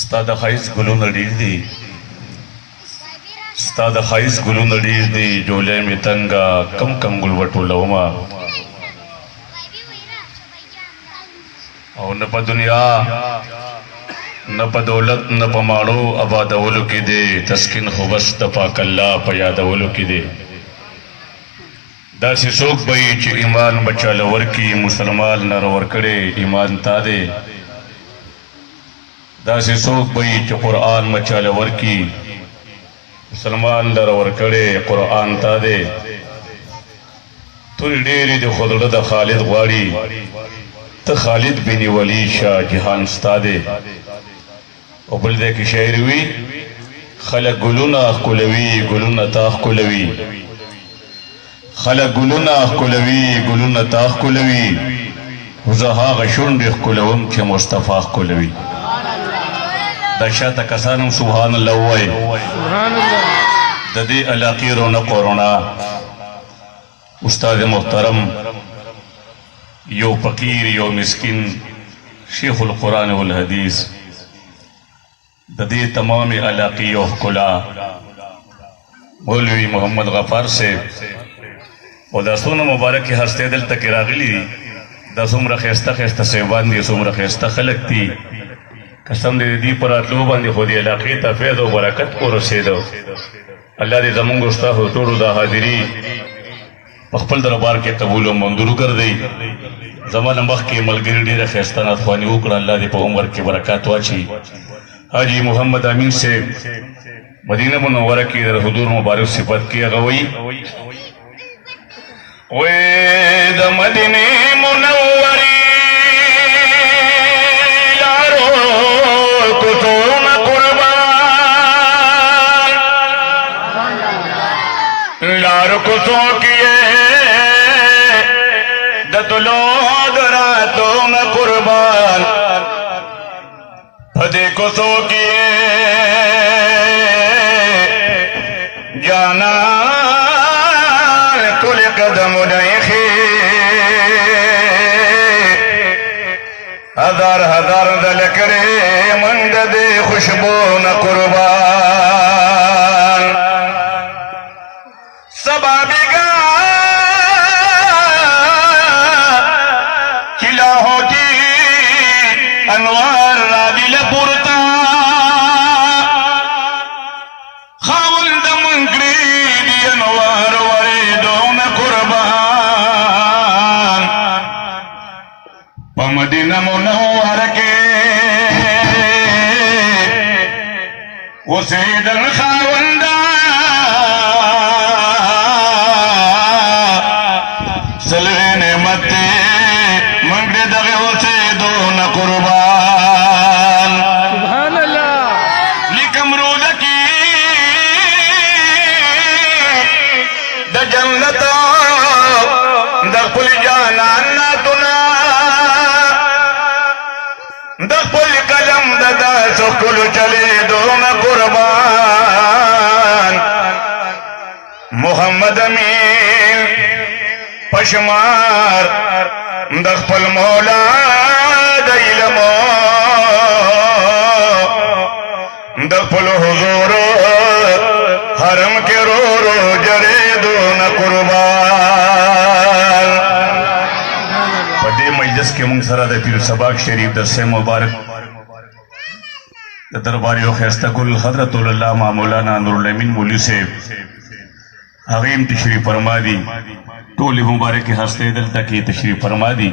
ستا د ښایست ګلونه ډېر دي ستا د ښایست ګلونه ډېر دي جولۍ مې تنګه کم کم ګل وټولومه او نه په دنیا نه په دولت نه په ماړو آبادولو کې دی تسکین خو بس د پاک الله په یادولو کې دی داسې څوک به وي چې ایمان به چاله ورکړي مسلمان نر ورکړی ایمان تا دی داسې څوک به وي چې قرآن به چاله ورکړي مسلمان لره ورکړی قرآن تا دی تورې ډېرې د خو زړه د خالد غواړي ته خالد بن ولید شاه جهان ستا دی او بل ځای کې شاعر وي خلک ګلونه ښکلوي ګلونه تا ښکلوي خلک ګلونه ښکلوي ګلونه تا ښکلوي خو زه هغه شونډې ښکلوم چې مصطفی ښکلوي دا شاته کسان هم سبحان الله ووایي د دې علاقې رونق و رڼا استاد محترم یو فقیر یو مسکین شیخ القرآن والحدیث د دې تمام علاقې یو ښکلا مولوي محمد غفار صاحب او دا څونه مبارکې هستې دلته کې راغلي دي دا څومره ښایسته ښایسته صاحبان دي څومره ښایسته خلک دي قسم دې د دې په راتلو باندې خو دې علاقې ته فیض او برکت ورسېدو الله دې زمونږ ستاسو ټولو دا حاضري په خپل دربار کې قبول او منظور وګرځوي زما نه مخکې ملګري ډېره ښایسته نعتخواني وکړه الله دې په عمر کې برکات واچوي حاجي محمد امین صاحب مدینه منوره کې د حضور مبارک صفت کې هغه وایي د مدینې منورې لارو کوڅونه قربان لارو کوڅو کې د تلو د راتونه قربان په دې کوڅو کې جانا هزار هزار دل کرے منگ دے خوشبو نہ قربان سبا بیگا کلا ہوتی انوار را دل پورتا خاول دمنگری دی انوار وریدو نہ قربان مدینہ منور کے وسید الخاوندہ سلوے نعمت منگڑے دغے وسیدون قربان سبحان اللہ لکم رولکی دا جنتا دا کل جانان ناتنا دخل قلم ددا سکل چلے دون قربان محمد امین پشمار دخل مولا دیلمو دخل حضور حرم کے رو رو جرے دون قربان پدې مجلس کې موږ سره د پیر سباق شریف درس مبارک د دربار یو ښایسته ګل حضرت العلامه مولانا نورالامین مولوي صاحب هغه هم تشریف فرما دي ټولې مبارکې هستې دلته کې تشریف فرما دي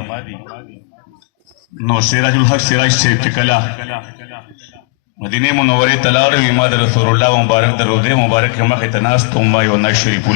نو سراج الحق سراج صاحب چې کله مدینه منورې ته لاړ وي ما د رسول الله مبارک د روضې مبارک مخې ته ناست وم ما یو نعت شریف